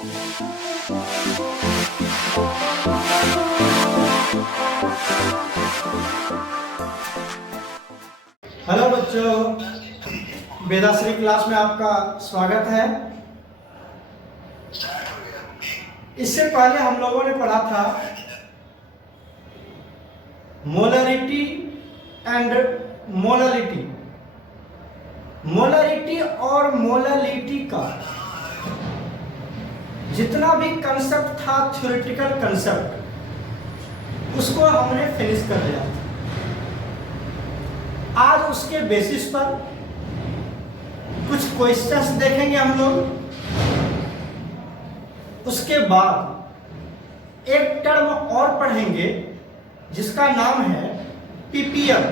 Hello बच्चों, Vedashree class में आपका स्वागत है। इससे पहले हम लोगों ने पढ़ा था मोलरिटी एंड मोलालिटी। मोलरिटी और मोलालिटी का जितना भी कंसेप्ट था, थ्योरेटिकल कंसेप्ट, उसको हमने फिनिश कर लिया। आज उसके बेसिस पर कुछ क्वेश्चंस देखेंगे हम लोग। उसके बाद एक टर्म और पढ़ेंगे जिसका नाम है पीपीएम,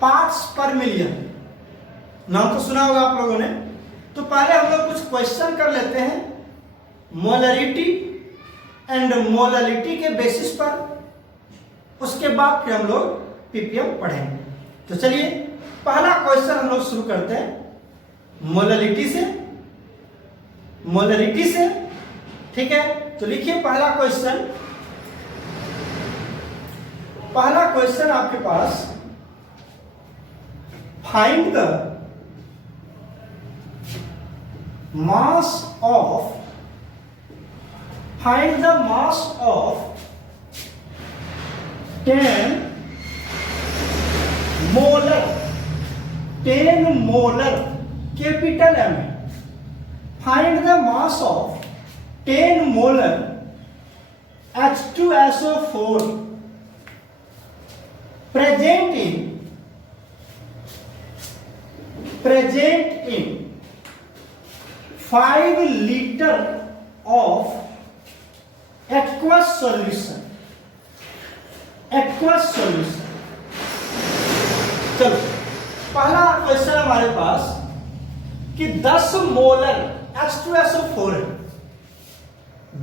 पार्ट्स पर मिलियन। नाम तो सुना होगा आप लोगों ने। तो पहले हम लोग कुछ क्वेश्चन कर लेते हैं मोलरिटी एंड मोलालिटी के बेसिस पर। उसके बाद फिर हम लोग पीपीएम पढ़ेंगे। तो चलिए पहला क्वेश्चन हम लोग शुरू करते हैं मोलालिटी से। ठीक है, तो लिखिए पहला क्वेश्चन आपके पास, find the mass of 10 molar capital M है। Find the mass of 10 molar H2SO4 present in 5 liter of aqueous solution। चलो पहला क्वेश्चन हमारे पास कि 10 मोलर H2SO4 है,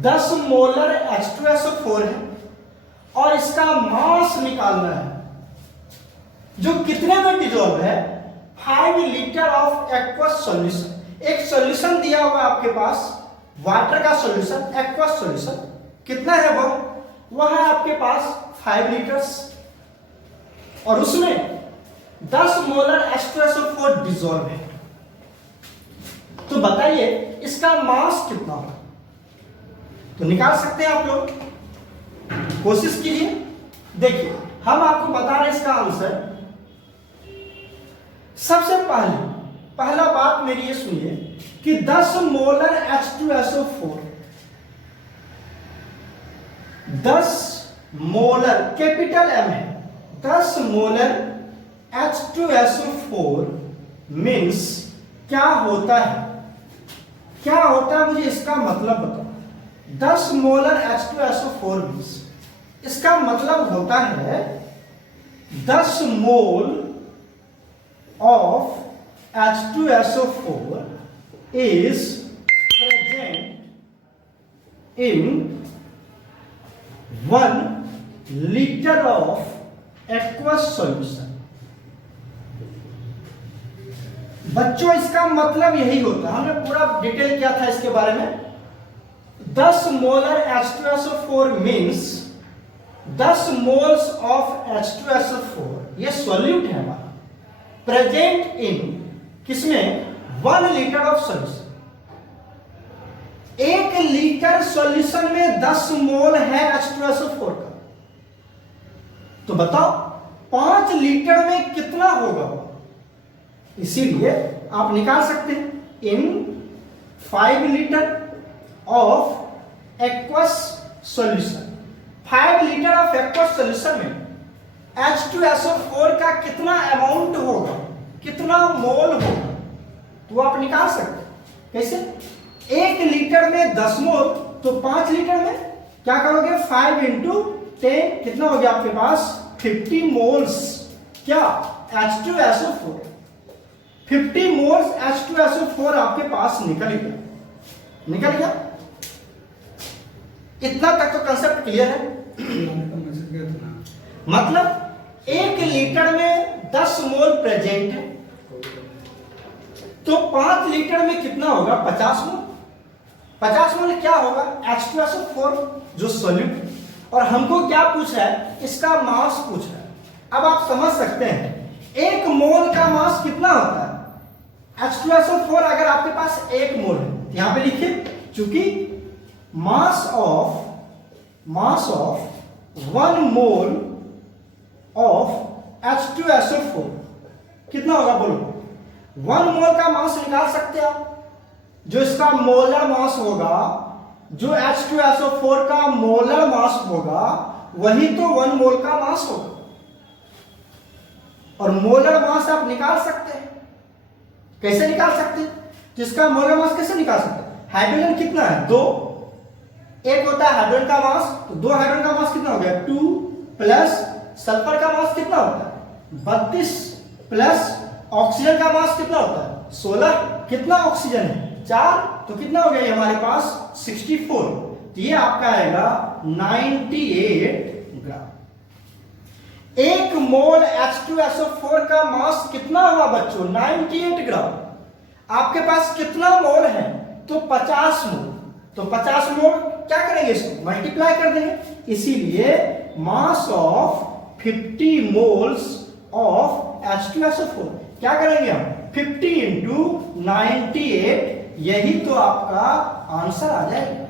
10 मोलर H2SO4 है और इसका मास निकालना है जो कितने में डिजोल्व है। 5 लीटर ऑफ एक्वस सॉल्यूशन। एक सॉल्यूशन दिया हुआ है आपके पास, वाटर का सॉल्यूशन, एक्वस सॉल्यूशन। कितना है वह है आपके पास 5 लीटर्स और उसमें 10 मोलर H2SO4 डिजोल्व है। तो बताइए इसका मास कितना होगा। तो निकाल सकते हैं आप लोग, कोशिश कीजिए। देखिए हम आपको बता रहे हैं इसका आंसर। सबसे पहला बात मेरी ये सुनिए कि 10 molar H2SO4, 10 molar capital M है, 10 मोलर H2SO4 मीन्स क्या होता है मुझे इसका मतलब बताओ। 10 मोलर H2SO4 मीन्स इसका मतलब होता है 10 mole of H2SO4 is present in 1 liter of aqueous solution। बच्चों इसका मतलब यही होता है, हमने पूरा डिटेल किया था इसके बारे में। 10 molar H2SO4 means 10 moles of H2SO4, ये सॉल्यूट है हमारा, प्रेजेंट इन किसमें 1 litre of solution. 1 litre solution में 10 मोल है H2SO4 का। तो बताओ 5 लीटर में कितना होगा। इसीलिए आप निकाल सकते हैं इन 5 litre of aqueous solution. 5 litre of aqueous solution में H2SO4 का कितना अमाउंट होगा, कितना मोल होगा, तो आप निकाल सकते हैं। कैसे? 1 लीटर में 10 मोल, तो 5 लीटर में क्या करोगे 5 × 10 कितना हो गया आपके पास 50 मोल्स। क्या H2SO4, 50 मोल्स H2SO4 आपके पास निकल गया। इतना तक तो कंसेप्ट क्लियर है। मतलब 1 लीटर में 10 मोल प्रेजेंट है, तो 5 लीटर में कितना होगा 50 मोल। 50 मोल क्या होगा, H2SO4 जो सॉल्यूट, और हमको क्या पूछ रहा है, इसका मास पूछ रहा है। अब आप समझ सकते हैं 1 मोल का मास कितना होता है, H2SO4 अगर आपके पास 1 मोल है, यहां पे लिखिए, चूंकि mass of 1 mole of H2SO4 कितना होगा, बोलो। 1 मोल का मास निकाल सकते हैं आप, जो इसका मोलर मास होगा, जो H2SO4 का मोलर मास होगा, वही तो 1 मोल का मास होगा। और मोलर मास आप निकाल सकते हैं, कैसे निकाल सकते हैं, जिसका मोलर मास कैसे निकाल सकते हैं, हाइड्रोजन कितना है, 2, एक होता है हाइड्रोजन का मास, तो 2 हाइड्रोजन का मास कितना हो गया, 2, प्लस सल्फर का मास कितना होता है, 32, प्लस ऑक्सीजन का मास कितना होता है, 16, कितना ऑक्सीजन है, 4, तो कितना हो गया ये हमारे पास 64, तो ये आपका आएगा 98 ग्राम। 1 मोल H2SO4 का मास कितना हुआ बच्चों, 98 ग्राम। आपके पास कितना मोल है, तो 50 मोल, तो 50 मोल क्या करेंगे, इसको मल्टीप्लाई कर देंगे, इसीलिए mass of 50 moles of H2SO4 क्या करेंगे हम, 50 इंटू 98, यही तो आपका आंसर आ जाएगा।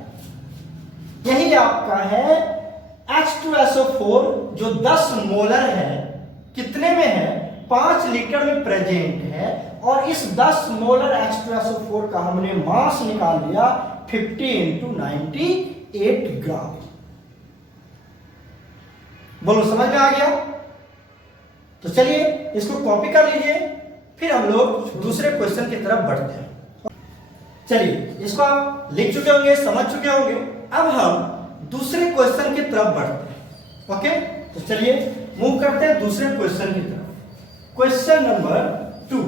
यही आपका है H2SO4 जो 10 मोलर है, कितने में है, 5 लीटर में प्रेजेंट है, और इस 10 मोलर H2SO4 का हमने मास निकाल लिया 50 इंटू 98 ग्राम। बोलो समझ में आ गया, तो चलिए इसको कॉपी कर लीजिए, फिर हम लोग दूसरे क्वेश्चन की तरफ बढ़ते हैं। चलिए इसको आप लिख चुके होंगे, समझ चुके होंगे, अब हम दूसरे क्वेश्चन की तरफ बढ़ते हैं। ओके, तो चलिए मूव करते हैं दूसरे क्वेश्चन की तरफ। क्वेश्चन नंबर 2,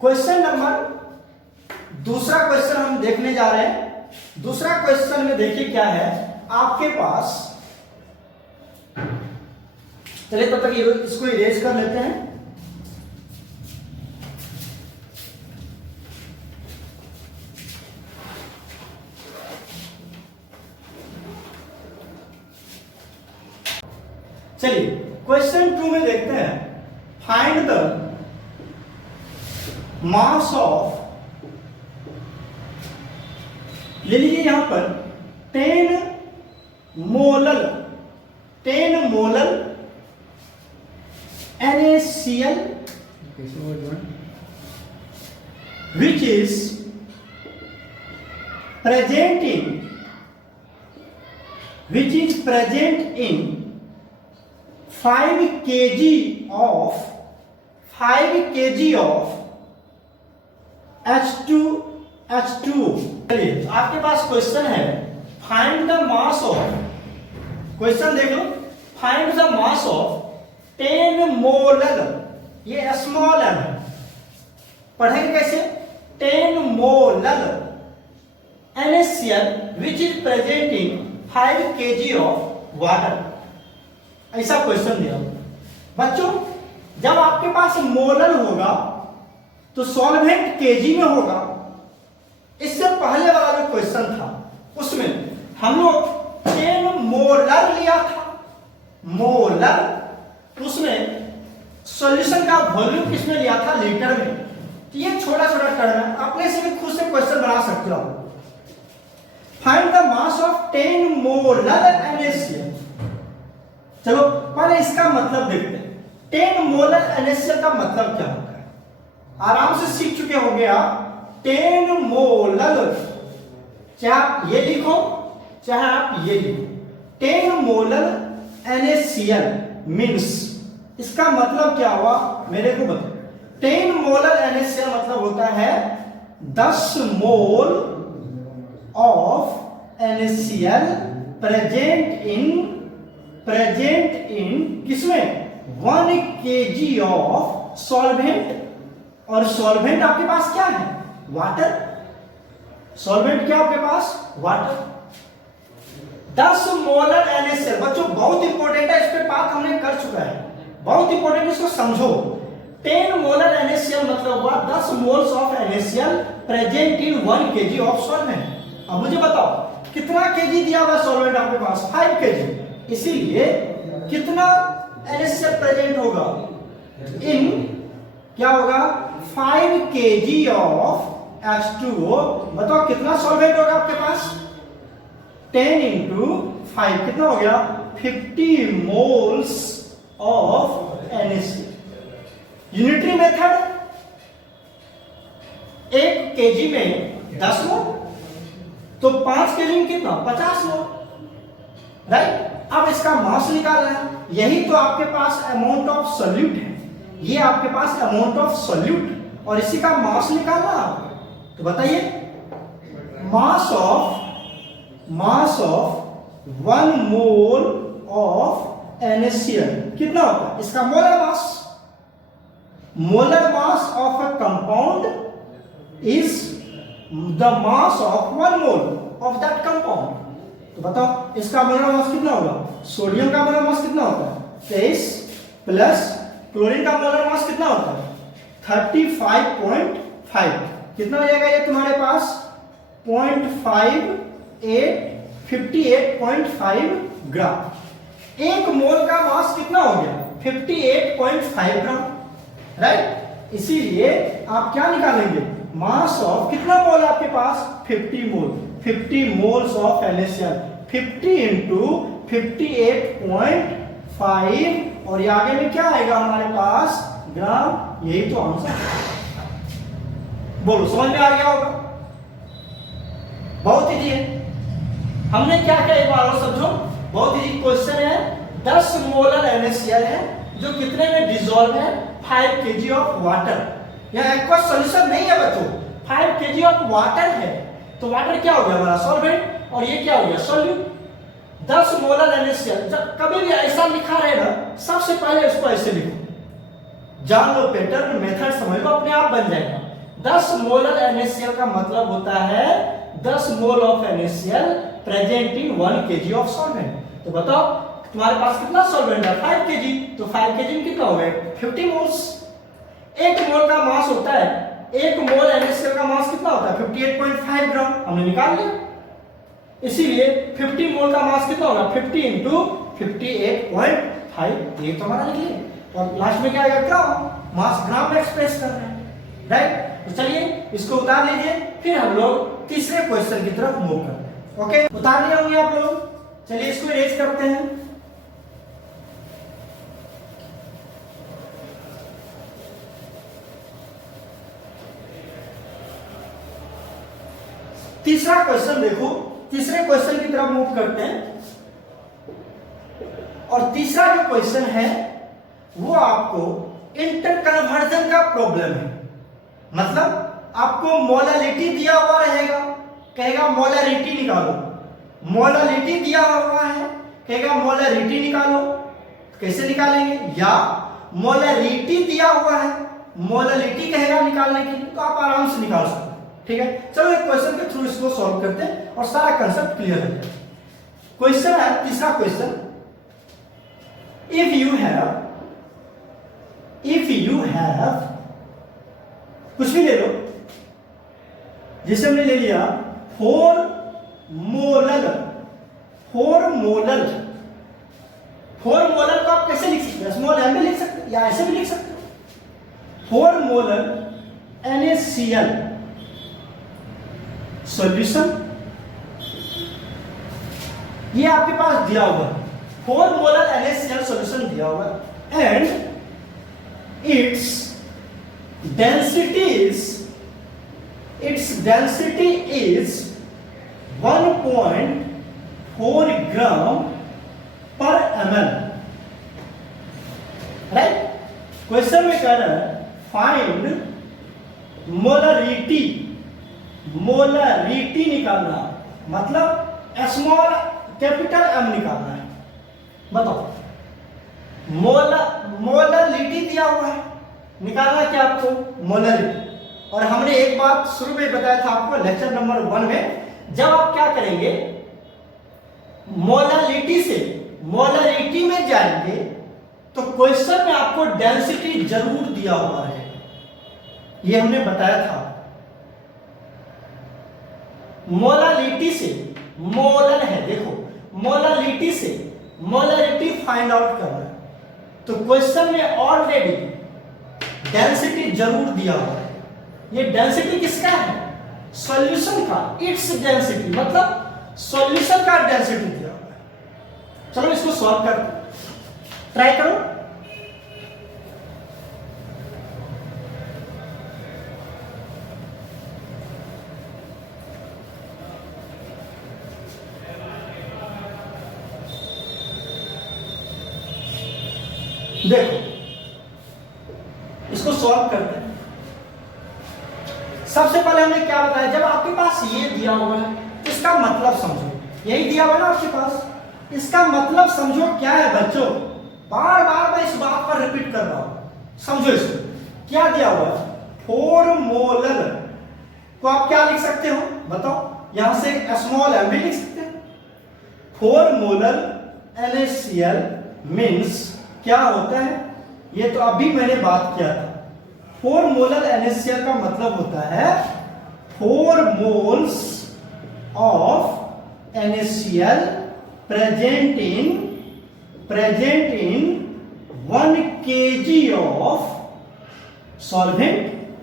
क्वेश्चन नंबर, दूसरा क्वेश्चन हम देखने जा रहे हैं। दूसरा क्वेश्चन में देखिए क्या है आपके पास, चलिए तब तक इसको इरेज कर लेते हैं। चलिए क्वेश्चन 2 में देखते हैं, फाइंड द मास ऑफ, ले लीजिए यहां पर 10 molar NaCl which is present in 5 kg of H2O। चलिए आपके पास क्वेश्चन है, find the mass of, question देख लो, find the mass of 10 molar, ये स्मॉल m है, पढ़ेंगे कैसे, 10 molar NaCl which is present in 5 kg of water। ऐसा क्वेश्चन दिया बच्चों। जब आपके पास मोलर होगा तो सॉल्वेंट केजी में होगा। इससे पहले वाला जो क्वेश्चन था उसमें हम लोग 10 मोलर लिया था, मोलर, उसमें सॉल्यूशन का वॉल्यूम किसमें लिया था, लीटर में। तो ये छोटा छोटा टर्म है, अपने से भी खुद से क्वेश्चन बना सकते हो। Find the mass of 10 molar NaCl। चलो पहले इसका मतलब देखते हैं, 10 मोलर NaCl का मतलब क्या होता है, आराम से सीख चुके होंगे आप। 10 मोलर, चाहे आप ये लिखो चाहे आप ये लिखो, 10 मोलर NaCl मीन्स, इसका मतलब क्या हुआ मेरे को बताओ। 10 मोलर NaCl मतलब होता है 10 mole of NaCl present in किसमें, 1 kg ऑफ सॉल्वेंट, और सॉल्वेंट आपके पास क्या है, वाटर। सॉल्वेंट क्या आपके पास? वाटर। 10 मोलर NaCl, बच्चों बहुत इंपॉर्टेंट है, इस पे बात हमने कर चुका है, बहुत इंपॉर्टेंट, इसको समझो। 10 मोलर NaCl मतलब हुआ 10 moles of NaCl present in 1 kg of solvent. अब मुझे बताओ कितना केजी दिया हुआ सॉल्वेंट आपके पास? 5 kg। इसीलिए कितना NaCl प्रेजेंट होगा? इन क्या होगा? 5 kg ऑफ H2O। बताओ कितना सॉल्वेंट होगा आपके पास? 10 इंटू 5 कितना हो गया? 50 moles of NaCl। Unitary method, 1 kg में 10 मोल, तो 5 kg में कितना? 50 मोल, राइट। अब इसका मास निकालना है, यही तो आपके पास अमाउंट ऑफ सोल्यूट है, ये आपके पास अमाउंट ऑफ सोल्यूट, और इसी का मास निकालना आपको। तो बताइए mass of 1 mole of NaCl कितना होता है? इसका molar mass of a compound is the mass of 1 mole of that compound. तो बताओ इसका मोलर मास कितना होगा? सोडियम का मोलर मास कितना होता है? 23 प्लस क्लोरीन का मोलर मास कितना होता है? 35.5। कितना हो जाएगा ये तुम्हारे पास? 58 ग्राम। 1 मोल का मास कितना हो गया? 58.5 ग्राम, राइट। इसीलिए आप क्या निकालेंगे? मास ऑफ कितना मोल आपके पास? 50 मोल। 50 मोल्स ऑफ NaCl, 50 इंटू 58.5, और ये आगे में क्या आएगा हमारे पास? ग्राम। यही तो आंसर। बोलो समझ में आ गया होगा? बहुत इजी है। हमने क्या किया एक बार और समझो, बहुत इजी क्वेश्चन है। 10 मोलर NaCl है जो कितने में डिसॉल्व है? 5 kg ऑफ वाटर। यह एक्वा सॉल्यूशन नहीं है बच्चों, 5 kg ऑफ वाटर है, तो वाटर क्या हो गया हमारा? सॉल्वेंट, और ये क्या हो गया? सॉल्यूट। 10 मोलर NaCl, जब कभी भी ऐसा लिखा रहेगा सबसे पहले उसको ऐसे लिखो, जान लो पैटर्न, मेथड समझ लो, अपने आप बन जाएगा। 10 मोलर NaCl का मतलब होता है 10 mole of NaCl present in 1 kg of solvent. तो बताओ तुम्हारे पास कितना सॉल्वेंट है? 5 kg, तो 5 kg में कितना हो गए? 50 मोल्स। 1 मोल का मास होता है, 1 मोल NaCl का मास कितना होता है? 58.5 ग्राम। हमने निकाल लिया, इसीलिए 50 मोल का मास कितना होगा? 50 इंटू 58.5, ये तो हमारा लिख लिया। और लास्ट में क्या आएगा? ग्राम। मास ग्राम में एक्सप्रेस कर रहे हैं, राइट। तो चलिए इसको उतार लीजिए, फिर हम लोग तीसरे क्वेश्चन की तरफ मूव करते हैं। ओके, उतार लिए होंगे आप लोग। चलिए इसको इरेज करते हैं। तीसरा क्वेश्चन देखो, तीसरे क्वेश्चन की तरफ मूव करते हैं। और तीसरा जो क्वेश्चन है वो आपको इंटरकन्वर्जन का प्रॉब्लम है। मतलब आपको मोलालिटी दिया हुआ रहेगा, कहेगा मोलारिटी निकालो। मोलालिटी दिया हुआ है, कहेगा मोलारिटी निकालो। कैसे निकालेंगे? या मोलारिटी दिया हुआ है, मोलालिटी कहेगा निकालने के लिए, तो आप आराम से निकाल सकते हैं। ठीक है, चलो एक क्वेश्चन के थ्रू इसको सॉल्व करते हैं और सारा कंसेप्ट क्लियर हो जाए। क्वेश्चन है तीसरा क्वेश्चन, इफ यू हैव कुछ भी ले लो, जिसे हमने ले लिया 4 मोलर को आप कैसे लिख सकते हैं? स्मॉल m में लिख सकते हैं या ऐसे भी लिख सकते हैं। 4 मोलर NaCl सॉल्यूशन, ये आपके पास दिया हुआ है। 4 मोलर NaCl सॉल्यूशन दिया हुआ है, एंड इट्स डेंसिटी is 1.4 ग्राम पर ml, राइट। क्वेश्चन में कह रहा है फाइंड मोलरिटी निकालना, मतलब स्मॉल कैपिटल M निकालना है। बताओ मोलरिटी दिया हुआ है, निकालना क्या आपको? मोलरिटी। और हमने एक बात शुरू में बताया था आपको लेक्चर नंबर 1 में, जब आप क्या करेंगे मोलालिटी से मोलारिटी में जाएंगे तो क्वेश्चन में आपको डेंसिटी जरूर दिया हुआ है, ये हमने बताया था। मोलालिटी से मोलर है, देखो मोलालिटी से मोलारिटी फाइंड आउट करना है तो क्वेश्चन में ऑलरेडी डेंसिटी जरूर दिया हुआ है। ये डेंसिटी किसका है? सॉल्यूशन का, इट्स डेंसिटी मतलब सॉल्यूशन का डेंसिटी दिया हुआ है। चलो इसको सॉल्व कर ट्राई करो। देखो इसको सॉल्व करते हैं। सबसे पहले हमने क्या बताया, जब आपके पास ये दिया हुआ है इसका मतलब समझो, यही दिया हुआ है ना आपके पास, इसका मतलब समझो क्या है बच्चों। बार बार मैं इस बात पर रिपीट कर रहा हूं, समझो इसको। क्या दिया हुआ है? 4 मोलर को आप क्या लिख सकते हो बताओ, यहां से स्मॉल एम भी लिख सकते हैं। 4 मोलर NaCl मीन्स क्या होता है, ये तो अभी मैंने बात किया था। 4 मोलर NaCl का मतलब होता है 4 moles of NaCl present in 1 kg of solvent.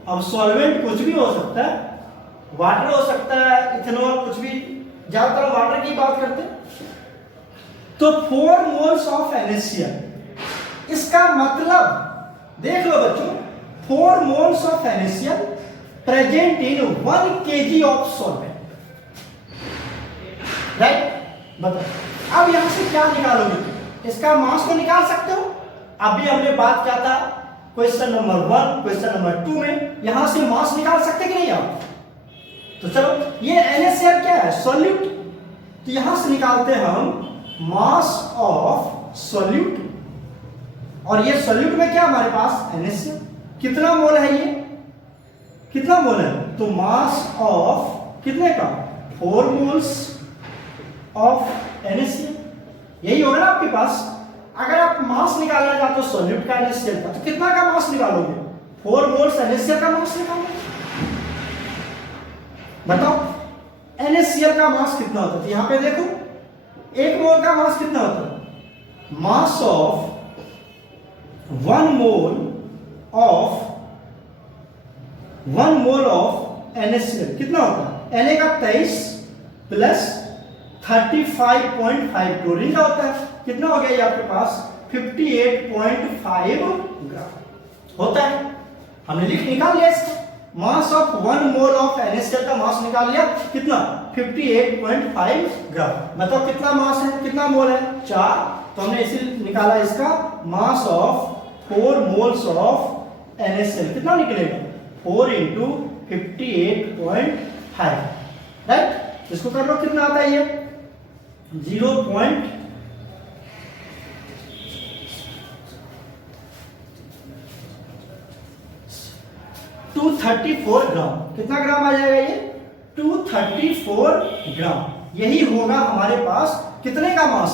अब सॉल्वेंट कुछ भी हो सकता है, वाटर हो सकता है, इथेनॉल, कुछ भी, ज्यादातर वाटर की बात करते हैं। तो 4 मोल्स ऑफ NaCl, इसका मतलब देख लो बच्चों, 4 moles of NaCl present in 1 kg of solvent, right? बताओ अब यहां से क्या निकालोगे? इसका मास तो निकाल सकते हो। अभी हमने बात किया था क्वेश्चन नंबर 1, क्वेश्चन नंबर 2 में, यहां से मास निकाल सकते कि नहीं आप? तो चलो, ये NaCl क्या है? सॉल्यूट। तो यहां से निकालते हैं हम मास ऑफ सॉल्यूट, और ये सॉल्यूट में क्या हमारे पास NaCl, कितना मोल है ये, कितना मोल है? तो मास ऑफ कितने का? 4 मोल्स ऑफ NaCl, यही होगा ना आपके पास। अगर आप मास निकालना चाहते हो सॉल्यूट का NaCl का, तो कितना का मास निकालोगे? 4 मोल्स NaCl का मास निकालोगे। बताओ NaCl का मास कितना होता है? तो यहां पे देखो 1 मोल का मास कितना होता है? Mass of 1 mole of NaCl कितना होता है? Na का 23 प्लस 35.5 क्लोरीन का होता है। कितना हो गया ये आपके पास? 58.5 ग्राम होता है। हमने निकाल लिया इसका mass of 1 mole of NaCl का मास निकाल लिया, कितना? 58.5 ग्राम। बताओ कितना मास है, कितना मोल है? 4। तो हमने इसे निकाला इसका mass of 4 moles of NaCl, कितना निकलेगा? 4 इंटू 58.5, राइट? इसको कर लो, कितना आता है ये? 234 ग्राम। कितना ग्राम आ जाएगा ये? 234 ग्राम। यही होगा हमारे पास कितने का मास?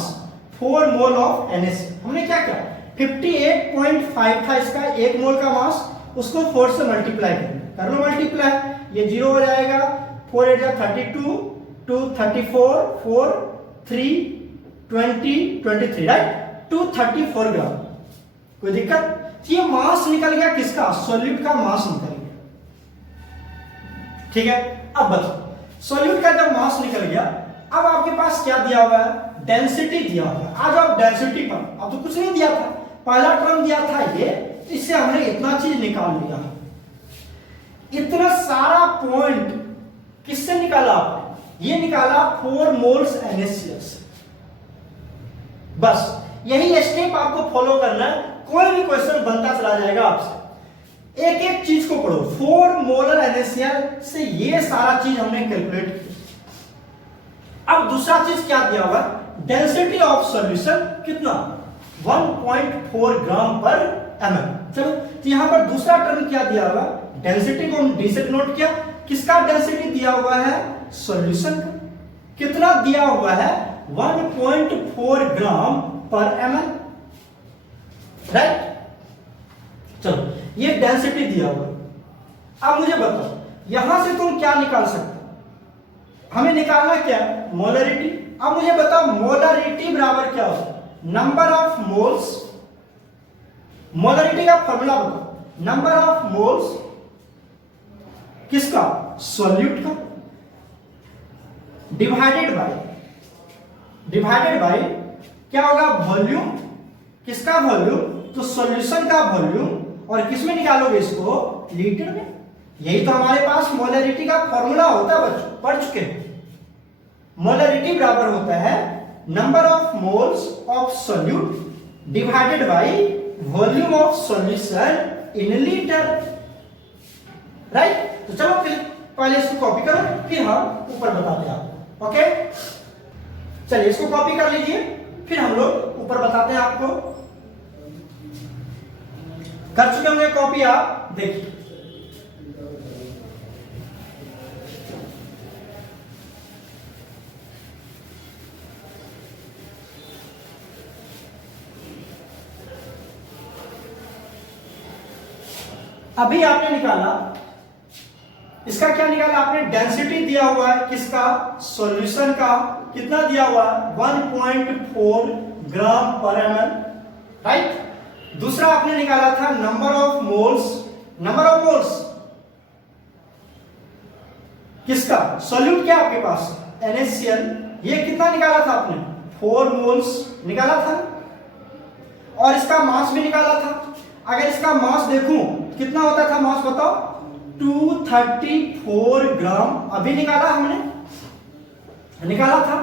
4 मोल ऑफ NaCl। हमने क्या किया? 58.5 था इसका 1 मोल का मास, उसको 4 से मल्टीप्लाई कर लो मल्टीप्लाई, ये 0 हो जाएगा। 4 8 32, 2 34, 4 3 20 23, राइट? 234 ग्राम। कोई दिक्कत? ये मास निकल गया किसका? सॉल्यूट का मास निकल गया, ठीक है? अब बताओ सॉल्यूट का जब मास निकल गया, अब आपके पास क्या दिया हुआ है? डेंसिटी दिया हुआ है। आ जाओ डेंसिटी पर। अब तो कुछ नहीं दिया था, पहला टर्म दिया था ये, इससे हमने इतना चीज निकाल लिया। इतना सारा पॉइंट किससे निकाला आपने? ये निकाला 4 मोल्स NaCl से। बस यही स्टेप आपको फॉलो करना है, कोई भी क्वेश्चन बनता चला जाएगा आपसे। एक एक चीज को पढ़ो। 4 मोलर NaCl से ये सारा चीज हमने कैलकुलेट किया। अब दूसरा चीज क्या दिया हुआ? डेंसिटी ऑफ सॉल्यूशन कितना? 1.4 ग्राम पर ml। चलो, तो यहां पर दूसरा टर्म क्या दिया हुआ? डेंसिटी को डी से डिनोट किया। किसका डेंसिटी दिया हुआ है? सॉल्यूशन का। कितना दिया हुआ है? 1.4 ग्राम पर ml, राइट। चलो ये डेंसिटी दिया हुआ। अब मुझे बताओ यहां से तुम क्या निकाल सकते हो? हमें निकालना क्या है? मोलरिटी। अब मुझे बताओ मोलरिटी बराबर क्या होता है? Number of moles. मोलरिटी का फॉर्मूला बताओ। नंबर ऑफ मोल्स किसका? सॉल्यूट का, डिवाइडेड बाय क्या होगा? वॉल्यूम। किसका वॉल्यूम? तो सॉल्यूशन का वॉल्यूम। और किस में निकालोगे इसको? लीटर में। यही तो हमारे पास मोलरिटी का फॉर्मूला होता है बच्चों, पढ़ चुके हैं। मोलरिटी बराबर होता है number of moles of solute divided by volume of solution in litre, right. तो चलो फिर पहले इसको कॉपी करो, फिर हम ऊपर बताते हैं आपको। ओके, चलिए इसको कॉपी कर लीजिए, फिर हम लोग ऊपर बताते हैं आपको। कर चुके होंगे कॉपी आप, देखिए। अभी आपने निकाला, इसका क्या निकाला आपने? डेंसिटी दिया हुआ है किसका? सॉल्यूशन का। कितना दिया हुआ है? 1.4 ग्राम पर ml, राइट। दूसरा आपने निकाला था number of moles. Number of moles किसका? सॉल्यूट क्या आपके पास? NaCl। ये कितना निकाला था आपने? 4 मोल्स निकाला था। और इसका मास भी निकाला था। अगर इसका मास देखूं कितना होता था मास, बताओ? 234 ग्राम। अभी निकाला हमने, निकाला था,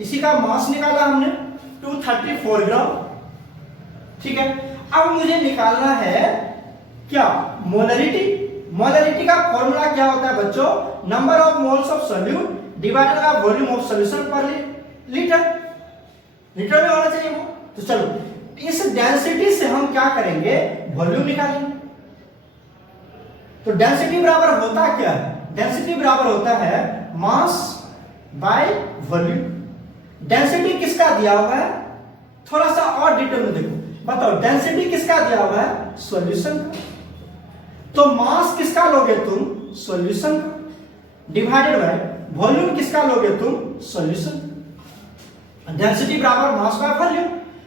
इसी का मास निकाला हमने 234 ग्राम, ठीक है। अब मुझे निकालना है क्या? मोलरिटी। मोलरिटी का फॉर्मूला क्या होता है बच्चों? Number of moles of solute divided by volume of solution पर लीटर। लीटर में होना चाहिए वो। तो चलो इस डेंसिटी से हम क्या करेंगे? वॉल्यूम निकालेंगे। तो डेंसिटी बराबर होता क्या है? डेंसिटी बराबर होता है मास बाय वॉल्यूम। डेंसिटी किसका दिया हुआ है? थोड़ा सा और डिटेल में देखो, बताओ डेंसिटी किसका दिया हुआ है? सॉल्यूशन का। तो मास किसका लोगे तुम? सॉल्यूशन का, डिवाइडेड बाय वॉल्यूम किसका लोगे तुम? सॉल्यूशन। डेंसिटी बराबर मास बाय वॉल्यूम।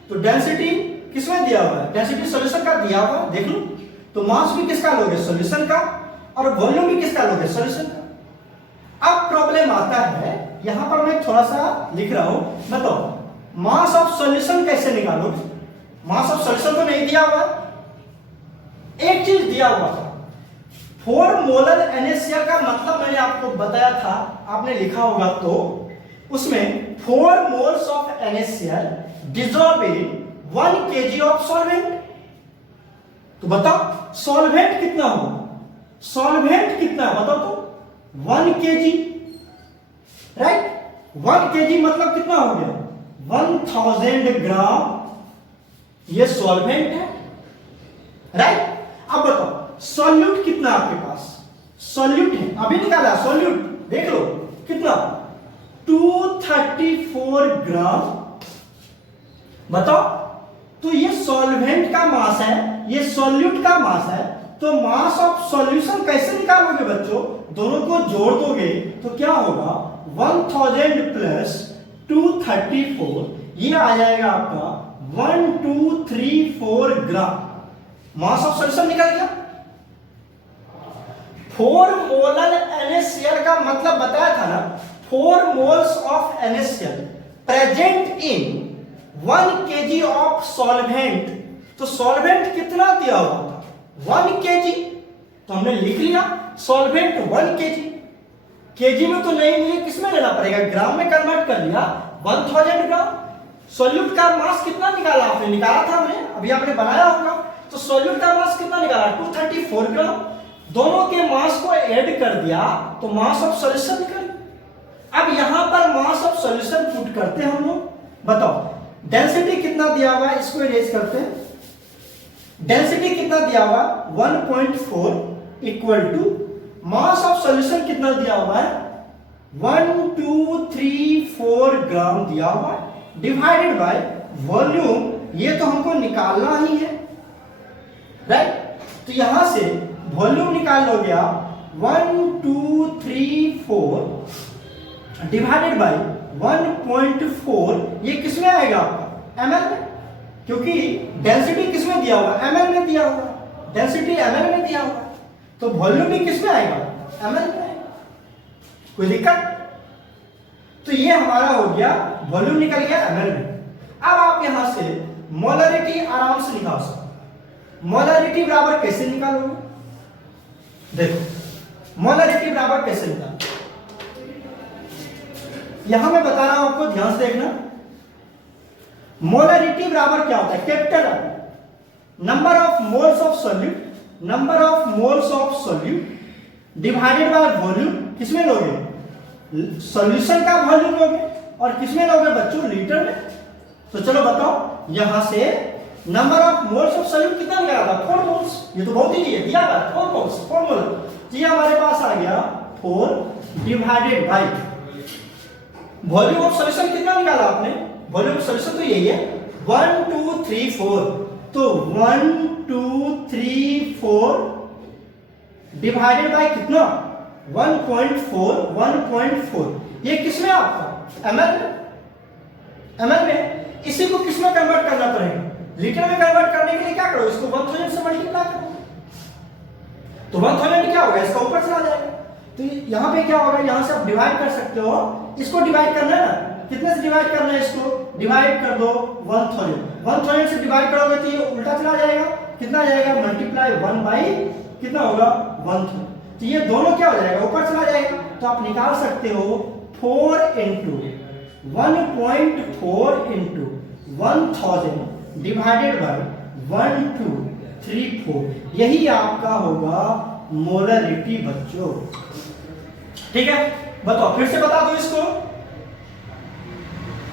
तो डेंसिटी किसमें दिया हुआ है? डेंसिटी सॉल्यूशन का दिया हुआ है, देख लो। तो मास भी किसका लोगे? सॉल्यूशन का। और वॉल्यूम भी किसका लोगे? सॉल्यूशन का। अब प्रॉब्लम आता है, यहां पर मैं थोड़ा सा लिख रहा हूं, बताओ मास ऑफ सॉल्यूशन कैसे निकालोगे? मास ऑफ सॉल्यूशन तो नहीं दिया हुआ, एक चीज दिया हुआ था 4 मोलर NaCl का मतलब मैंने आपको बताया था, आपने लिखा होगा तो उसमें 4 moles of NaCl dissolve in 1 kg of solvent. तो बताओ सॉल्वेंट कितना होगा? सॉल्वेंट कितना है बताओ तो? 1 kg, राइट। 1 kg मतलब कितना हो गया? 1000 ग्राम ये सॉल्वेंट है, राइट। अब बताओ सॉल्यूट कितना आपके पास? सॉल्यूट है, अभी निकाला सॉल्यूट, देख लो कितना? 234 ग्राम। बताओ, तो ये सॉल्वेंट का मास है, ये सॉल्यूट का मास है। तो मास ऑफ सॉल्यूशन कैसे निकालोगे बच्चों? दोनों को जोड़ दोगे तो क्या होगा? 1000 प्लस 234, ये आ जाएगा आपका 1234 ग्राम। मास ऑफ सॉल्यूशन निकल गया। 4 मोलर NaCl का मतलब बताया था ना, 4 moles of NaCl present in 1 kg of solvent. तो सॉल्वेंट कितना दिया हुआ था? 1 kg। तो हमने लिख लिया सॉल्वेंट 1 kg। केजी में तो नहीं मिले, किसमें लेना पड़ेगा? ग्राम में कन्वर्ट कर लिया, 1000 ग्राम। सॉल्यूट का मास कितना निकाला आपने? निकाला था हमने, अभी आपने बनाया होगा। तो सॉल्यूट का मास कितना निकाला? 234 ग्राम। दोनों के मास को ऐड कर दिया तो मास ऑफ सॉल्यूशन निकल। अब यहां पर मास ऑफ सॉल्यूशन पुट करते हैं हम लोग। बताओ डेंसिटी कितना दिया हुआ है, इसको इरेज करते हैं। डेंसिटी कितना दिया हुआ? 1.4 equal to mass of solution कितना दिया हुआ है 1 2 3 4 ग्राम दिया हुआ है डिवाइडेड बाय वॉल्यूम, ये तो हमको निकालना ही है राइट। तो यहां से वॉल्यूम निकाल लोगे आप 1 2 3 4 डिवाइडेड बाय 1.4, ये किसमें आएगा आपका ml में, क्योंकि डेंसिटी किसमें दिया हुआ ml में दिया हुआ, डेंसिटी ml में दिया हुआ, तो वॉल्यूम भी किसमें आएगा ml में आएगा। कोई दिक्कत? तो ये हमारा हो गया वॉल्यूम निकल गया ml में। अब आप यहां से मोलरिटी आराम से निकाल सकते। मोलरिटी बराबर कैसे निकालोगे, देखो मोलरिटी बराबर कैसे निकालोगे, यहां मैं बता रहा हूं आपको, ध्यान से देखना। मोलरिटी बराबर क्या होता है, capital number of moles of solute, number of moles of solute divided by volume, किसमें लोगे सॉल्यूशन का वॉल्यूम लोगे, और किसमें लोगे बच्चों लीटर में। तो चलो बताओ, यहां से number of moles of solute कितना निकाला था 4 मोल्स, ये तो बहुत ही है दिया था 4 मोल्स 4 मोल, तो ये हमारे पास आ गया 4 divided by volume of solution कितना निकाला आपने, वॉल्यूम ऑफ सॉल्यूशन तो यही है 1 2 3 4, तो 1 2 3 4 डिवाइडेड बाय कितना 1.4, ये किसमें आपका ml में, ml में। इसी को किसमें कन्वर्ट करना पड़ेगा, लीटर में कन्वर्ट करने के लिए क्या करो, इसको 1000 से मल्टीप्लाई करो, तो 1000 क्या होगा, इसका ऊपर चला जाएगा। तो यहां पे क्या होगा, यहां से आप डिवाइड कर सकते हो, इसको डिवाइड करना है ना, कितने से डिवाइड करना है, इसको डिवाइड कर दो 1000 से डिवाइड करोगे तो ये उल्टा चला जाएगा, कितना जाएगा मल्टीप्लाई 1 बाई कितना होगा 1000, तो ये दोनों क्या हो जाएगा ऊपर चला जाएगा। तो आप निकाल सकते हो 4 इंटू 1.4 इंटू 1000 डिवाइडेड बाय 1 2 3 4, यही आपका होगा मोलरिटी बच्चों। ठीक है, बताओ फिर से बता दो इसको,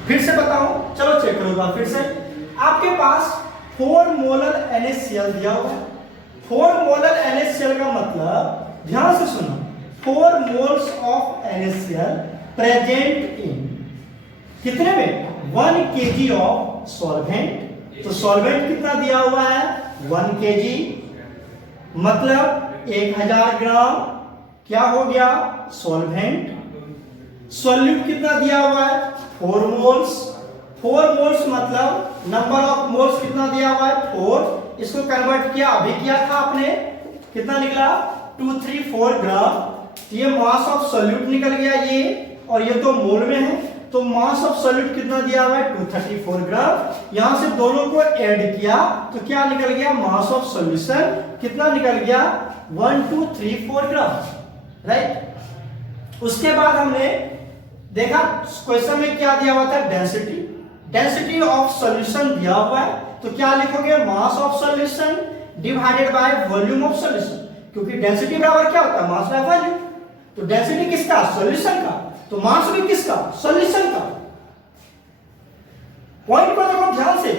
फिर से बताओ, चलो चेक करो फिर से। आपके पास 4 मोलर NaCl दिया हुआ है, 4 मोलर NaCl का मतलब ध्यान से सुनो, 4 moles of NaCl present in कितने में 1 kg ऑफ सॉल्वेंट, तो सॉल्वेंट कितना दिया हुआ है 1 kg, मतलब 1000 ग्राम क्या हो गया सॉल्वेंट। सॉल्यूट कितना दिया हुआ है 4 मोल्स, 4 मोल्स मतलब नंबर ऑफ मोल्स कितना दिया हुआ है 4, इसको कन्वर्ट किया अभी किया था आपने, कितना निकला 234 ग्राम। ये मास ऑफ सॉल्यूट निकल गया ये, और ये तो मोल में है, तो मास ऑफ सॉल्यूट कितना दिया हुआ है 234 ग्राम। यहां से दोनों को ऐड किया तो क्या निकल गया मास ऑफ सॉल्यूशन कितना निकल गया 1234 ग्राम राइट। उसके बाद हमने देखा क्वेश्चन में क्या दिया हुआ था डेंसिटी, डेंसिटी ऑफ सॉल्यूशन दिया हुआ है, तो क्या लिखोगे मास of solution divided by volume of solution, क्योंकि डेंसिटी बराबर क्या होता है मास बाय वॉल्यूम। तो डेंसिटी किसका सॉल्यूशन का, तो मास भी किसका सॉल्यूशन का। पॉइंट को देखो ध्यान से,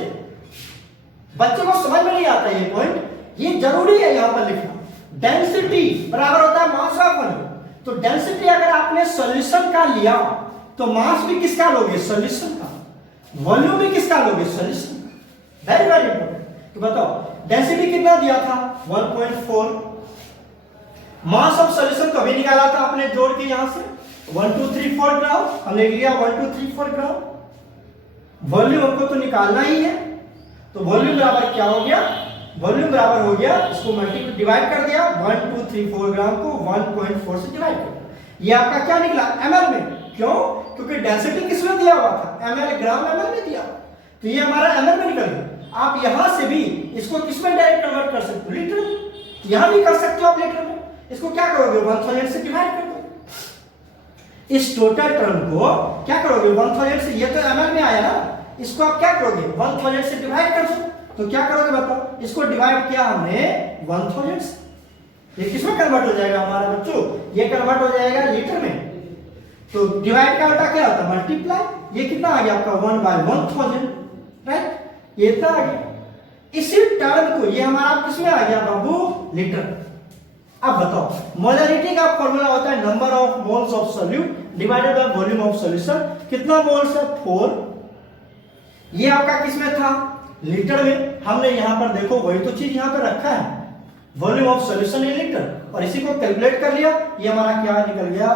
बच्चों को समझ में नहीं आता ये पॉइंट, ये जरूरी है यहां पर लिखना। डेंसिटी बराबर होता है मास बाय वॉल्यूम, तो डेंसिटी अगर आपने सॉल्यूशन का लिया तो मास भी किसका लोगे सॉल्यूशन का, वॉल्यूम भी किसका लोगे सॉल्यूशन का। Very very important. तो बताओ डेंसिटी कितना दिया था 1.4, मास ऑफ सॉल्यूशन कभी निकाला था आपने जोड़ के यहां से 1234 ग्राम, हमने लिया 1234 ग्राम। वॉल्यूम आपको तो निकालना ही है, तो वॉल्यूम बराबर क्या हो गया, वॉल्यूम बराबर हो गया, इसको मल्टीप्लाई डिवाइड कर दिया 1234 ग्राम को 1.4 से डिवाइड कर, ये आपका क्या निकला ml में। क्यों, क्योंकि डेंसिटी किसमें दिया हुआ था ml, ग्राम ml में दिया, तो ये हमारा ml में निकल गया। आप यहां से भी इसको किसमें डायरेक्ट कन्वर्ट कर सकते हो लीटर में, यहां भी कर सकते हो आप लीटर में। इसको क्या करोगे 1000 से डिवाइड कर दो, इस टोटल टर्म को क्या करोगे 1000 से, ये तो ml में आया ना, इसको आप क्या करोगे 1000 से डिवाइड कर दो, तो क्या करोगे बताओ, इसको डिवाइड किया हमने 1000 से, ये किसमें कन्वर्ट हो जाएगा हमारा बच्चों, ये कन्वर्ट हो जाएगा लीटर में। तो डिवाइड का उल्टा क्या होता है मल्टीप्लाई, ये कितना आ गया आपका 1/1000 राइट, ये इतना आ गया। इसी टर्म को ये हमारा किसमें आ गया बाबू लीटर, अब बताओ मोलरिटी का फॉर्मूला होता है number of moles of solute divided by volume of solution. कितना मोल्स है 4। ये आपका किस में था लीटर में, हमने यहां पर देखो वही तो चीज यहां पर रखा है volume of solution in litre, और इसी को कैलकुलेट कर लिया, ये हमारा क्या निकल गया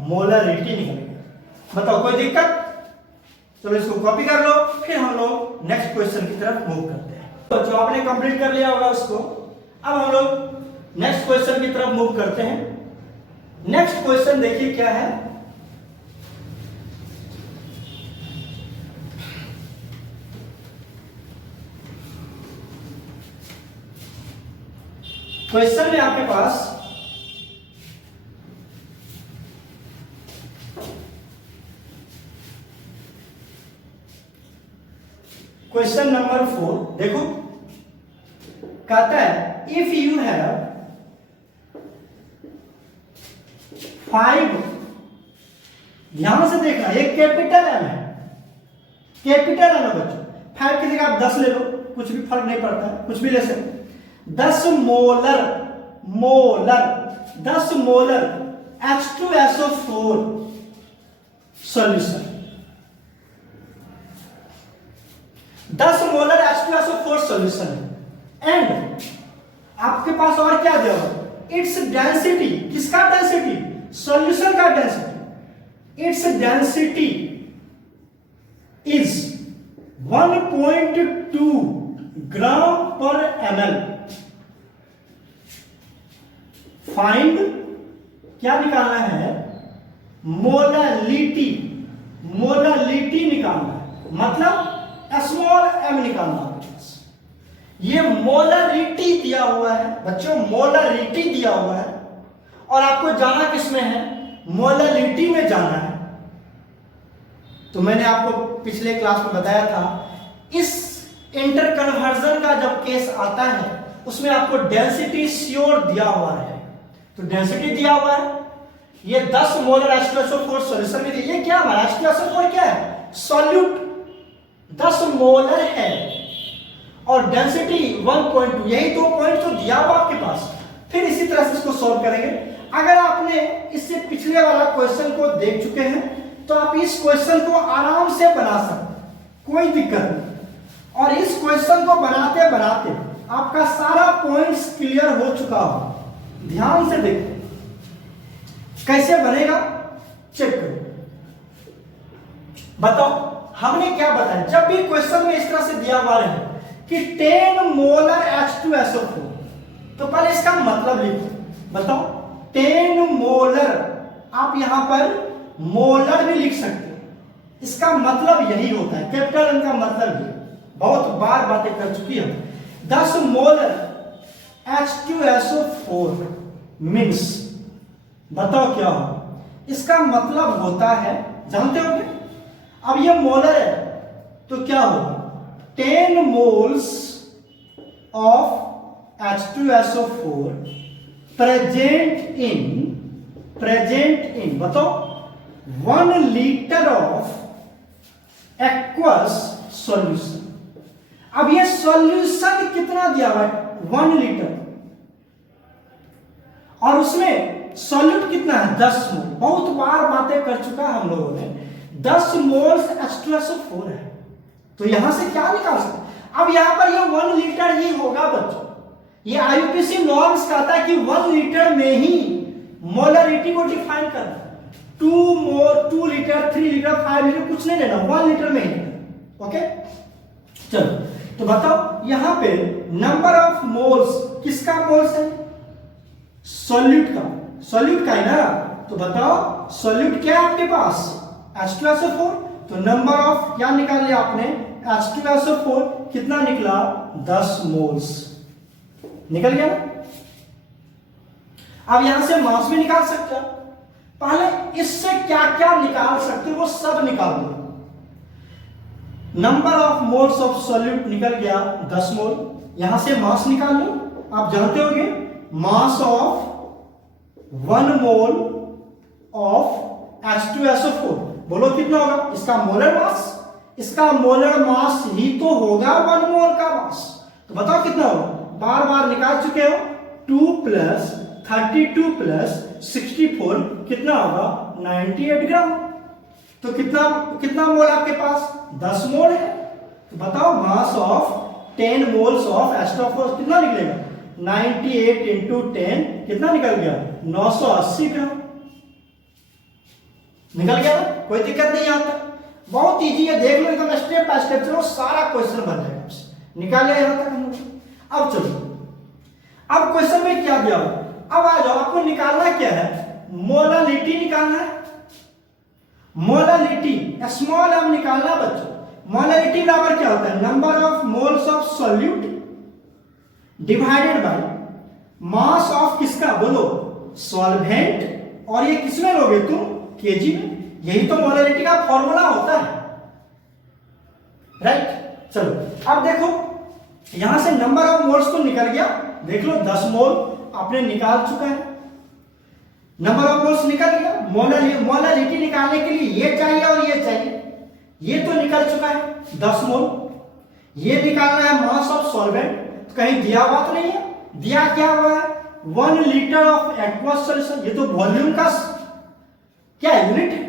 मोलरिटी निकल गया। बताओ कोई दिक्कत? चलो इसको कॉपी कर लो, फिर हम लोग नेक्स्ट क्वेश्चन की तरफ मूव करते हैं। तो जो आपने कंप्लीट कर लिया होगा उसको, अब हम लोग नेक्स्ट क्वेश्चन की तरफ मूव करते हैं। नेक्स्ट क्वेश्चन देखिए क्या है। क्वेश्चन में आपके पास क्वेश्चन नंबर 4 देखो, कहता है इफ यू हैव 5, ध्यान से देखना ये कैपिटल एम है, कैपिटल एम है बच्चों। 5 की जगह आप 10 ले लो, कुछ भी फर्क नहीं पड़ता है, कुछ भी ले सकते। 10 molar 10 molar H2SO4 solution, 10 molar H2SO4 solution and आपके पास और क्या दिया हुआ, इट्स डेंसिटी, किसका डेंसिटी, सॉल्यूशन का डेंसिटी, इट्स डेंसिटी इज 1.2 ग्राम पर ml। फाइंड, क्या निकालना है, मोलालिटी, मोलालिटी निकालना है, मतलब स्मॉल m निकालना है। ये मोलारिटी दिया हुआ है बच्चों, मोलारिटी दिया हुआ है, और आपको जाना किसमें है, मोलालिटी में जाना है। तो मैंने आपको पिछले क्लास में बताया था, इस इंटर कन्वर्जन का जब केस आता है उसमें आपको डेंसिटी श्योर दिया हुआ है, तो डेंसिटी दिया हुआ है, ये 10 मोलर H2SO4 सॉल्यूशन में दिया। ये क्या हमारा H2SO4 क्या है, सॉल्यूट 10 मोलर है और डेंसिटी 1.2, यही 2 पॉइंट तो दिया हुआ आपके पास। फिर इसी तरह से इसको सॉल्व करेंगे। अगर आपने इससे पिछले वाला क्वेश्चन को देख चुके हैं तो आप इस क्वेश्चन को आराम से बना सकते, कोई दिक्कत नहीं। और इस क्वेश्चन को बनाते बनाते आपका सारा पॉइंट्स क्लियर हो चुका हो। ध्यान से देखो कैसे बनेगा, चेक करो। बताओ हमने क्या बताया, जब भी क्वेश्चन में इस तरह से दिया हुआ है कि 10 मोलर H2SO4, तो पहले इसका मतलब लिखो। बताओ 10 मोलर, आप यहां पर मोलर भी लिख सकते हो, इसका मतलब यही होता है, कैपिटल एम का मतलब ये, बहुत बार बातें कर चुकी हम। 10 मोलर H2SO4 मीन्स, बताओ क्या हो, इसका मतलब होता है, जानते हो क्या? अब ये मोलर है तो क्या होगा, 10 moles of H2SO4 present in बताओ 1 लीटर ऑफ एक्वस सॉल्यूशन। अब ये सॉल्यूशन कितना दिया हुआ है, 1 लीटर, और उसमें सॉल्यूट कितना है, 10 मोल। बहुत बार बातें कर चुका हम लोगों ने, 10 मोल्स H2SO4 है, तो यहां से क्या निकाल सकते। अब यहां पर ये 1 लीटर ही होगा बच्चों। ये IUPAC नॉर्म्स कहता है कि 1 लीटर में ही मोलरिटी को डिफाइन करना, 2 लीटर 3 लीटर 5 लीटर कुछ नहीं लेना, 1 लीटर में ही। ओके चलो, तो बताओ यहां पे नंबर ऑफ मोल्स, किसका मोल्स है, सॉल्यूट का, सॉल्यूट का है ना, तो बताओ सॉल्यूट क्या है आपके पास, H2SO4, तो नंबर ऑफ क्या निकाल लिया आपने, H2SO4 कितना निकला, 10 मोल्स निकल गया ना। अब यहां से मास भी निकाल सकते हो, पहले इससे क्या क्या निकाल सकते हो वो सब निकाल दो। Number of moles of solute निकल गया 10 मोल, यहां से मास निकाल लो। आप जानते होंगे mass of 1 mole of H2SO4, बोलो कितना होगा, इसका मोलर मास, इसका मोलर मास ही तो होगा 1 मोल का मास, तो बताओ कितना होगा, बार बार निकाल चुके हो, 2 + 32 प्लस 64 कितना होगा 98 ग्राम। तो कितना कितना मोल आपके पास 10 मोल है। तो बताओ mass of 10 moles of H2O कितना निकलेगा 98 इंटू 10 कितना निकल गया 980 ग्राम निकल गया ना? कोई दिक्कत नहीं आता, बहुत इजी है, देख लो एकदम स्टेप बाय स्टेप चलो सारा क्वेश्चन बन जाएगा आपसे। निकाल लिया यहां तक हम लोग। अब चलो अब क्वेश्चन में क्या दिया हुआ, अब आ जाओ आपको निकालना क्या है मोलालिटी निकालना है। मोलालिटी स्मॉल एम निकालना है बच्चों। मोलालिटी बराबर क्या होता है number of moles of solute divided by mass of किसका बोलो सॉल्वेंट, और ये किसमें लोगे तुम केजी में। यही तो मोलालिटी का फॉर्मूला होता है राइट। चलो अब देखो यहां से नंबर ऑफ मोल्स तो निकल गया, देख लो 10 मोल आपने निकाल चुका है, नंबर ऑफ मोल्स निकल गया। मोलालिटी निकालने के लिए ये चाहिए और ये चाहिए, ये तो निकल चुका है 10 मोल। ये निकालना है मास ऑफ सॉल्वेंट, तो कहीं दिया हुआ तो नहीं है, दिया क्या हुआ है 1 लीटर ऑफ एक्वस सॉल्यूशन, ये तो वॉल्यूम का क्या यूनिट है,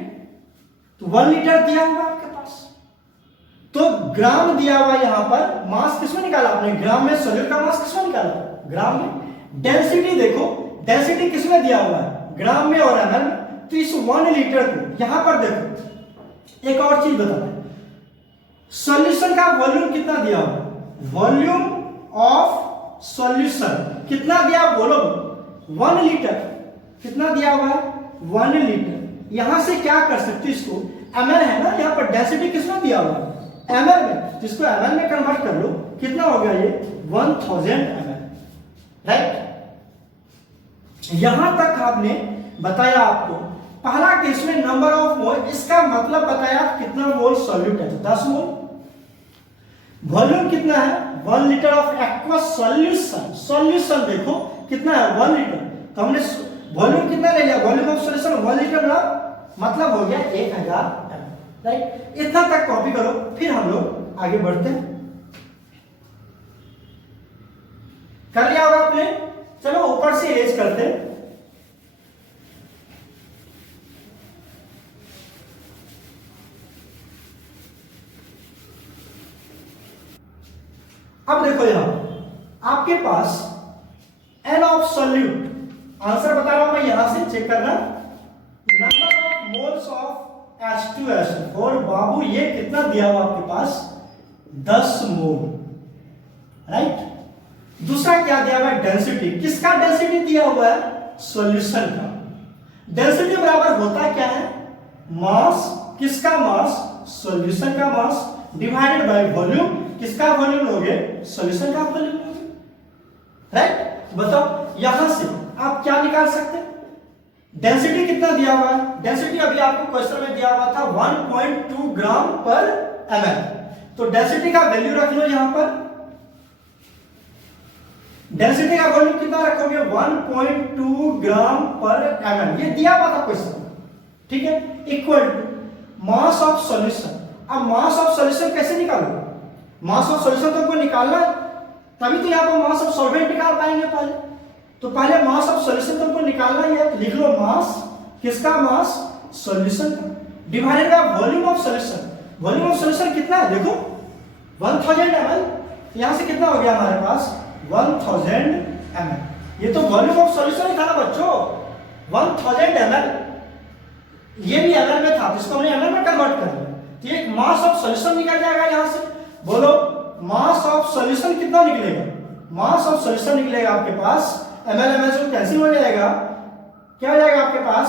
तो 1 लीटर दिया हुआ आपके पास। तो ग्राम दिया हुआ यहां पर, मास किसमें निकाला आपने ग्राम में, सॉल्यूट का मास किसमें निकाला ग्राम में। डेंसिटी देखो, डेंसिटी किसमें दिया हुआ है ग्राम में और ml में। तो इस 1 लीटर को यहां पर देखो एक और चीज बताते हैं, सॉल्यूशन का वॉल्यूम कितना दिया हुआ, वॉल्यूम ऑफ सॉल्यूशन कितना दिया बोलो 1 लीटर, कितना दिया हुआ है 1 लीटर। यहां से क्या कर सकते इसको ml है ना, यहां पर डेंसिटी किसमें दिया हुआ है ml में, जिसको ml में कन्वर्ट कर लो कितना हो गया ये 1000 ml राइट। यहां तक आपने बताया आपको पहला केस में नंबर ऑफ मोल, इसका मतलब बताया कितना मोल सॉल्यूट है, 10 मोल। वॉल्यूम कितना है 1 litre of aqueous solution, solution देखो कितना है 1 लीटर, तो हमने वॉल्यूम कितना ले लिया, वॉल्यूम ऑफ सॉल्यूशन 1 लीटर मतलब हो गया 1000 राइट। इतना तक कॉपी करो, फिर हम लोग आगे बढ़ते हैं। कर लिया होगा आपने, चलो ऊपर से इरेज करते हैं। अब देखो यहां आपके पास एन ऑफ सॉल्यूट, आंसर बता रहा हूं मैं, यहां से चेक करना, number of moles of H2SO4 बाबू ये कितना दिया हुआ आपके पास 10 मोल राइट। दूसरा क्या दिया हुआ है डेंसिटी, किसका डेंसिटी दिया हुआ है सॉल्यूशन का। डेंसिटी बराबर होता क्या है मास, किसका मास सॉल्यूशन का मास डिवाइडेड बाय वॉल्यूम, किसका वॉल्यूम लोगे सॉल्यूशन का वॉल्यूम लोगे राइट। बताओ यहां से आप क्या निकाल सकते हैं, डेंसिटी कितना दिया हुआ है, डेंसिटी अभी आपको क्वेश्चन में दिया हुआ था 1.2 ग्राम पर ml, तो डेंसिटी का वैल्यू रख लो यहां पर, डेंसिटी का वॉल्यूम कितना रखोगे 1.2 ग्राम पर ml, ये दिया हुआ था क्वेश्चन ठीक है, equal to mass of solution. अब मास ऑफ सॉल्यूशन कैसे निकालोगे, मास ऑफ सॉल्यूशन तो आपको निकालना है, तभी तो यहां पर मास ऑफ सॉल्वेंट निकाल पाएंगे पहले, तो पहले मास ऑफ सॉल्यूशन तुमको निकालना ही है, लिख लो मास, किसका मास सॉल्यूशन का divided by volume of solution. Volume of solution कितना है देखो 1000 ml, यहां से कितना हो गया हमारे पास 1000 ml, ये तो वॉल्यूम ऑफ सॉल्यूशन ही था ना बच्चों 1000 ml, ये भी ml में था, इसको हमने ml में कन्वर्ट कर दिया, तो ये मास ऑफ सॉल्यूशन निकल जाएगा यहां से। बोलो मास ऑफ सॉल्यूशन कितना निकलेगा, मास ऑफ सॉल्यूशन निकलेगा आपके पास ml ml से कैंसिल हो जाएगा, क्या हो जाएगा आपके पास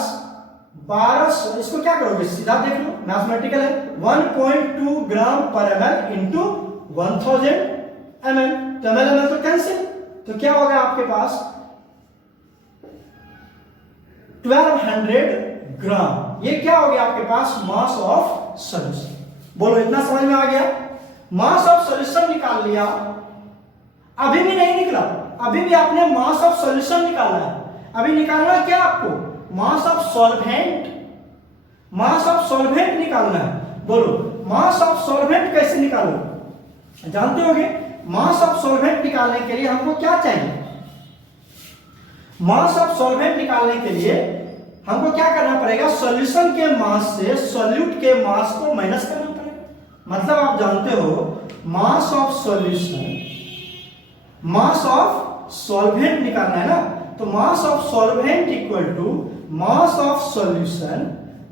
1200, इसको क्या करोगे सीधा देख लो मैथमेटिकल है, 1.2 ग्राम पर ml इंटू 1000 ml, तो ml ml तो कैंसिल, तो क्या होगा आपके पास 1200 ग्राम, ये क्या हो गया आपके पास मास ऑफ सॉल्यूशन। बोलो इतना समझ में आ गया, मास ऑफ सॉल्यूशन निकाल लिया, अभी भी नहीं निकला, अभी भी आपने मास ऑफ सॉल्यूशन निकाला है, अभी निकालना क्या आपको मास of solvent, mass of solvent निकालना है। बोलो मास ऑफ सॉल्वेंट कैसे निकालो, जानते होगे मास ऑफ सॉल्वेंट निकालने के लिए हमको क्या चाहिए, मास ऑफ सॉल्वेंट निकालने के लिए हमको क्या करना पड़ेगा, सॉल्यूशन के मास से सॉल्यूट के मास को माइनस करना पड़ेगा। मतलब आप जानते हो mass of solution, mass of solvent निकालना है ना, तो mass of solvent equal to mass of solution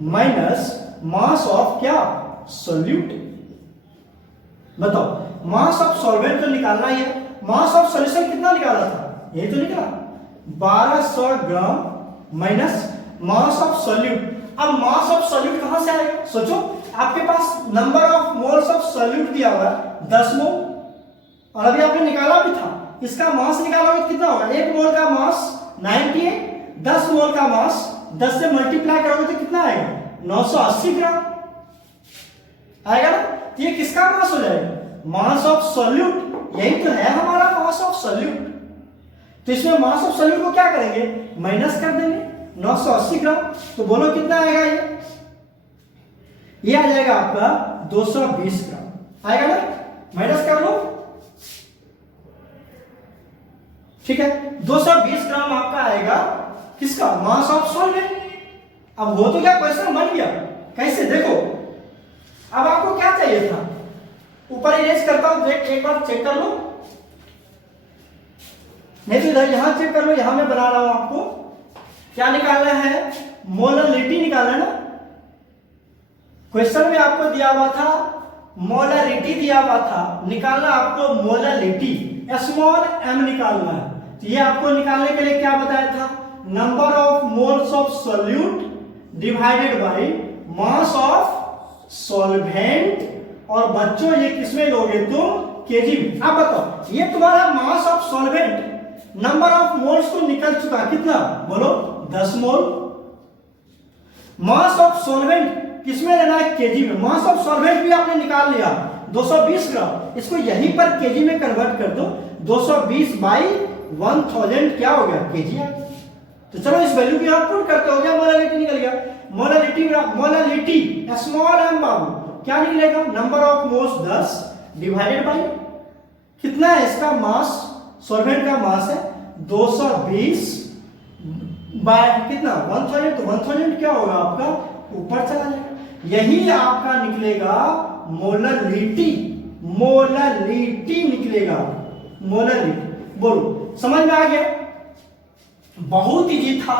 minus mass of क्या, सॉल्यूट। बताओ मास ऑफ सॉल्वेंट तो निकालना ही है, मास ऑफ सॉल्यूशन कितना निकाला था, यही तो निकाला 1200 gram minus mass of solute. अब मास ऑफ सॉल्यूट कहां से आएगा, सोचो आपके पास number of moles of solute दिया हुआ है 10 मोल, और अभी आपने निकाला भी था, इसका मास निकालोगे तो कितना होगा, 1 मोल का मास 98, 10 मोल का मास 10 से मल्टीप्लाई करोगे तो कितना आएगा, 980 ग्राम आएगा ना। तो ये किसका मास हो जाएगा, मास ऑफ सॉल्यूट, यही तो है हमारा मास ऑफ सॉल्यूट। तो इसमें मास ऑफ सॉल्यूट को क्या करेंगे, माइनस कर देंगे 980 ग्राम, तो बोलो कितना आएगा, ये आ जाएगा आपका 220 ग्राम आएगा ना, माइनस कर लो, ठीक है। 220 ग्राम आपका आएगा किसका, मास ऑफ सॉल्वेंट। अब वो तो क्या क्वेश्चन बन गया, कैसे देखो, अब आपको क्या चाहिए था, ऊपर इरेज करता हूं, एक बार चेक कर लो, नहीं तो इधर यहां चेक कर लो, यहां मैं बना रहा हूं आपको, क्या निकालना है, मोलरिटी निकालना है ना। क्वेश्चन में आपको दिया हुआ था मोलरिटी दिया हुआ था, निकालना आपको मोलरिटी, स्मॉल m निकालना है। तो ये आपको निकालने के लिए क्या बताया था, number of moles of solute divided by mass of solvent, और बच्चों ये किसमें लोगे तुम, केजी में। अब बताओ ये तुम्हारा मास of solvent, number of moles तो निकल चुका, कितना बोलो, 10 मोल। मास ऑफ सॉल्वेंट किसमें लेना है, केजी में। मास ऑफ सॉल्वेंट भी आपने निकाल लिया 220 ग्राम, इसको यहीं पर केजी में कन्वर्ट कर दो, 220 बाई 1000 क्या हो गया, केजी आ। तो चलो इस वैल्यू की आप पुट करते हो गया, मोलरिटी निकल गया। मोलरिटी स्मॉल m बाबू क्या निकलेगा, number of moles 10 divided by कितना है, इसका मास, सॉल्वेंट का मास है 220 बाय कितना 1000, तो 1000 क्या होगा आपका, ऊपर चला जाएगा, यही आपका निकलेगा मोलरिटी, मोलरिटी निकलेगा, मोलरिटी। बोलो समझ में आ गया, बहुत इजी था।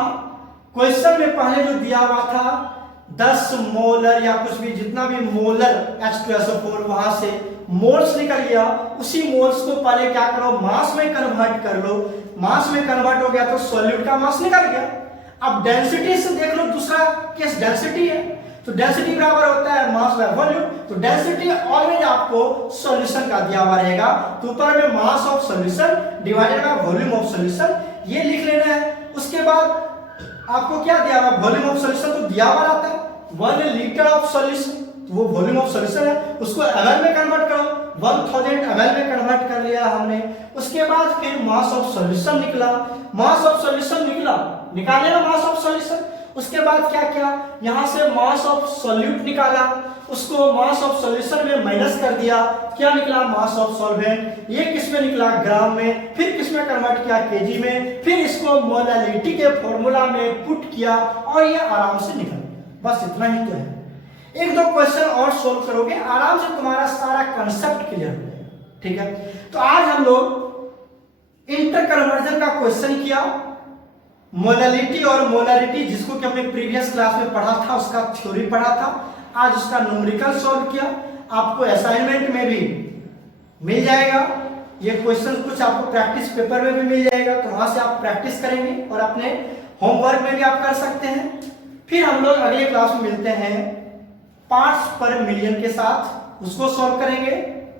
क्वेश्चन में पहले जो दिया हुआ था 10 मोलर या कुछ भी, जितना भी मोलर H2SO4 वहां से मोल्स निकल गया, उसी मोल्स को पहले क्या करो, मास में कन्वर्ट कर लो, मास में कन्वर्ट हो गया तो सॉल्यूट का मास निकल गया। अब डेंसिटी से देख लो, दूसरा केस डेंसिटी है, तो डेंसिटी बराबर होता है मास बाय वॉल्यूम, तो डेंसिटी ऑलवेज आपको सॉल्यूशन का दिया हुआ रहेगा, तो ऊपर में मास of solution divided by volume of solution, ये लिख लेना है। उसके बाद आपको क्या दिया हुआ, वॉल्यूम ऑफ सॉल्यूशन तो दिया हुआ रहता है, 1 लीटर ऑफ सॉल्यूशन, तो वो वॉल्यूम ऑफ सॉल्यूशन है, उसको ml में कन्वर्ट करो, 1000 ml में कन्वर्ट कर लिया हमने। उसके बाद फिर मास ऑफ सॉल्यूशन निकला, मास ऑफ सॉल्यूशन निकाले ना मास ऑफ सॉल्यूशन। उसके बाद क्या किया, यहां से मास ऑफ सॉल्यूट निकाला, उसको मास ऑफ सॉल्यूशन में माइनस कर दिया, क्या निकला, मास ऑफ सॉल्वेंट। ये किस में निकला, ग्राम में, फिर किस में कन्वर्ट किया, केजी में, फिर इसको मोलरिटी के फॉर्मूला में पुट किया और ये आराम से निकल। बस इतना ही तो है, एक दो क्वेश्चन और सोल्व करोगे, आराम से तुम्हारा सारा कंसेप्ट क्लियर हो जाएगा, ठीक है। तो आज हम लोग इंटर कन्वर्जन का क्वेश्चन किया, मोलरिटी और मोलरिटी, जिसको कि हमने प्रीवियस क्लास में पढ़ा था, उसका थ्योरी पढ़ा था, आज उसका न्यूमेरिकल सॉल्व किया। आपको असाइनमेंट में भी मिल जाएगा ये क्वेश्चन, कुछ आपको प्रैक्टिस पेपर में भी मिल जाएगा, तो वहां से आप प्रैक्टिस करेंगे और अपने होमवर्क में भी आप कर सकते हैं। फिर हम लोग अगले क्लास में मिलते हैं पार्ट्स पर मिलियन के साथ, उसको सॉल्व करेंगे,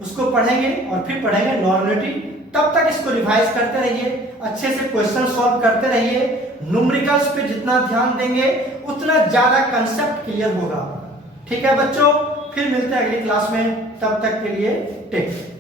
उसको पढ़ेंगे और फिर पढ़ेंगे नॉर्मलिटी। तब तक इसको रिवाइज करते रहिए, अच्छे से क्वेश्चन सॉल्व करते रहिए, न्यूमेरिकल्स पे जितना ध्यान देंगे उतना ज्यादा कंसेप्ट क्लियर होगा, ठीक है बच्चों। फिर मिलते हैं अगली क्लास में, तब तक के लिए टेक केयर।